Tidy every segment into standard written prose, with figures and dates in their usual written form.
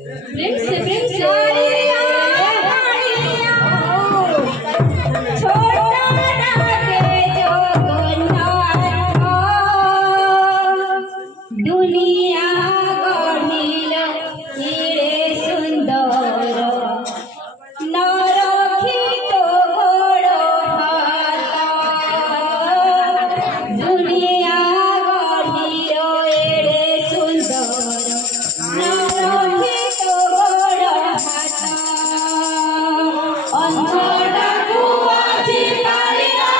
प्रेम से छोटा डाके जगन्नाथ दुनिया गढ़िल एड़े सुंदर न रखी तो गोड़ हाथ दुनिया गढ़िल एड़े सुंदर न रखी तो गोड़ हाथ अंधडाकू आछि कालिया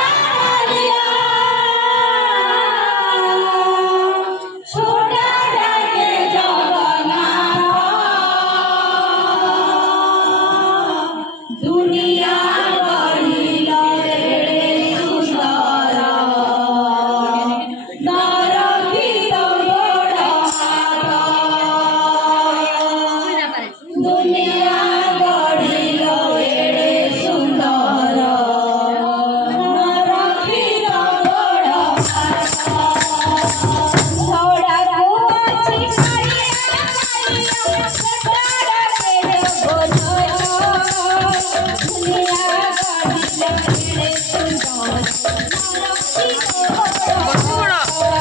छोटा डाके जगन्नाथ दुनिया गढ़िल एड़े सुंदर न रखी तो गोड़ हाथ दुनिया गढ़िल एड़े सुंदर न रखी तो गोड़ हाथ छोड़ाकू आछि कालिया छोटा डाके जगन्नाथ दुनिया गढ़िल एड़े सुंदर न रखी तो गोड़ हाथ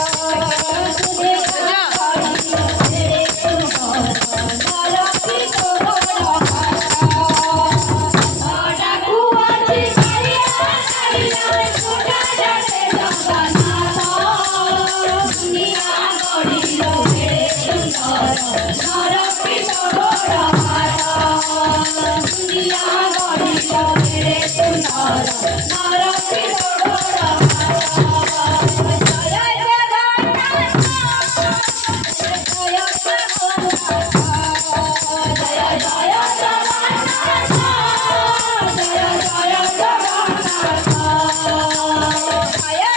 दुनिया गढ़िल एड़े सुंदर न रखी तो गोड़ हाथ छोड़ाकू आछि कालिया छोटा डाके जगन्नाथ दुनिया गढ़िल एड़े सुंदर न रखी तो गोड़ हाथ दुनिया गढ़िल एड़े सुंदर न रखी तो गोड़ हाथ जय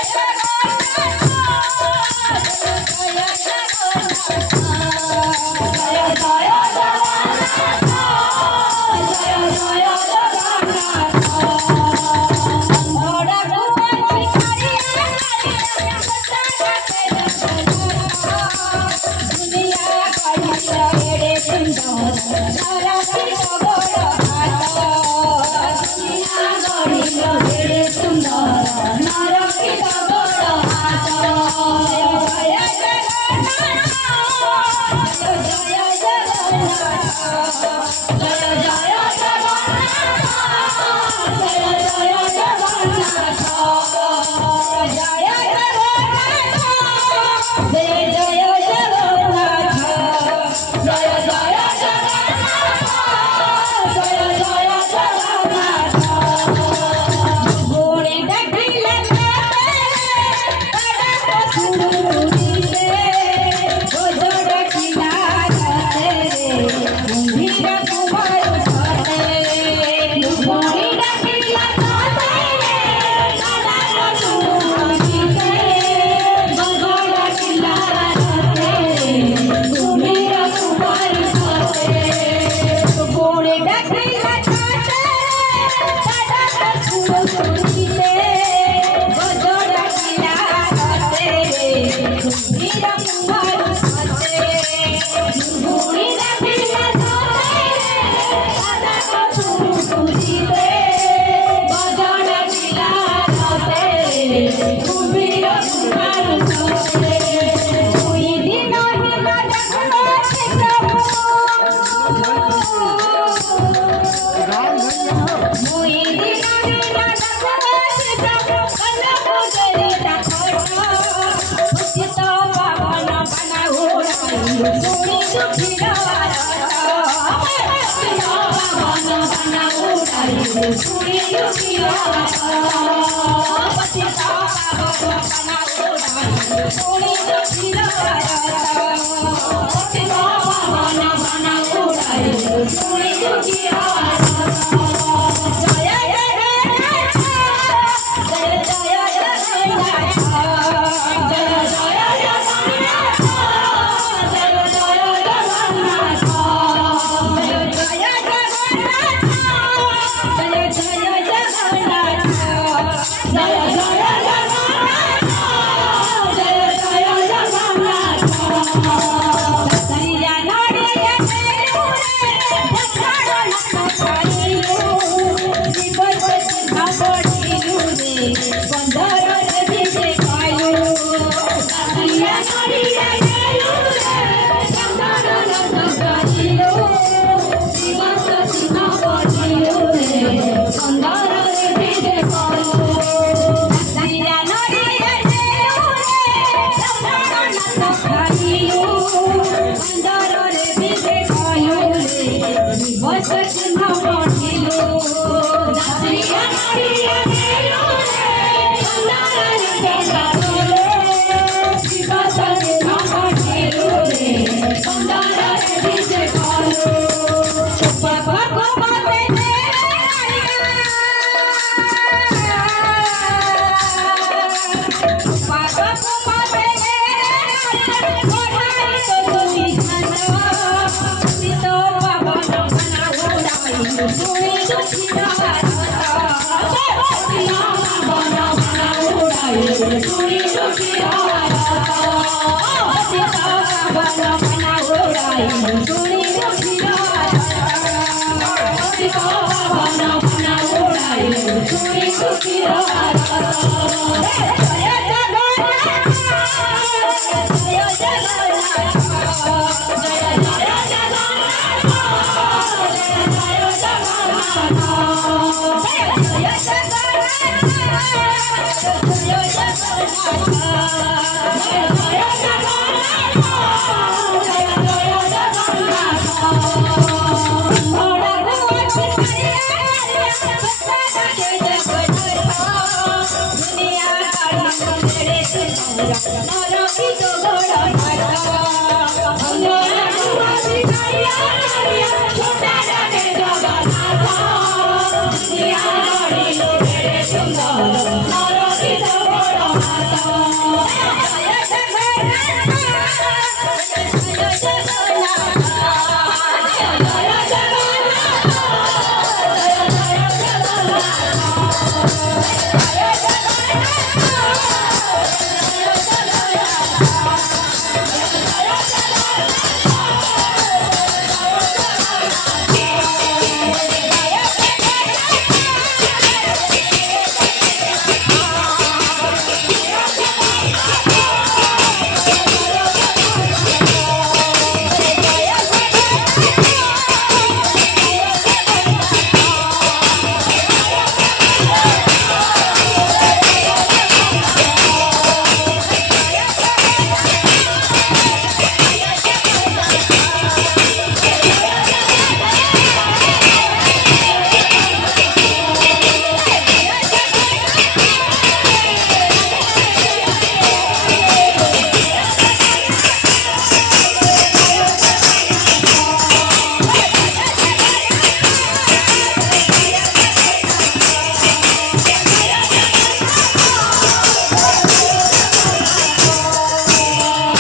जगन्नाथ जय जगन्नाथ जय जय जगन्नाथ जय जय जगन्नाथ जय जय સચના પઠેલો દાસરિયા નારિયા દેલો રે અંધારા પેલા બોલે શિવા સચના પઠેલો રે અંધારા દિશે બોલો બાબા કો બાતે Yeah.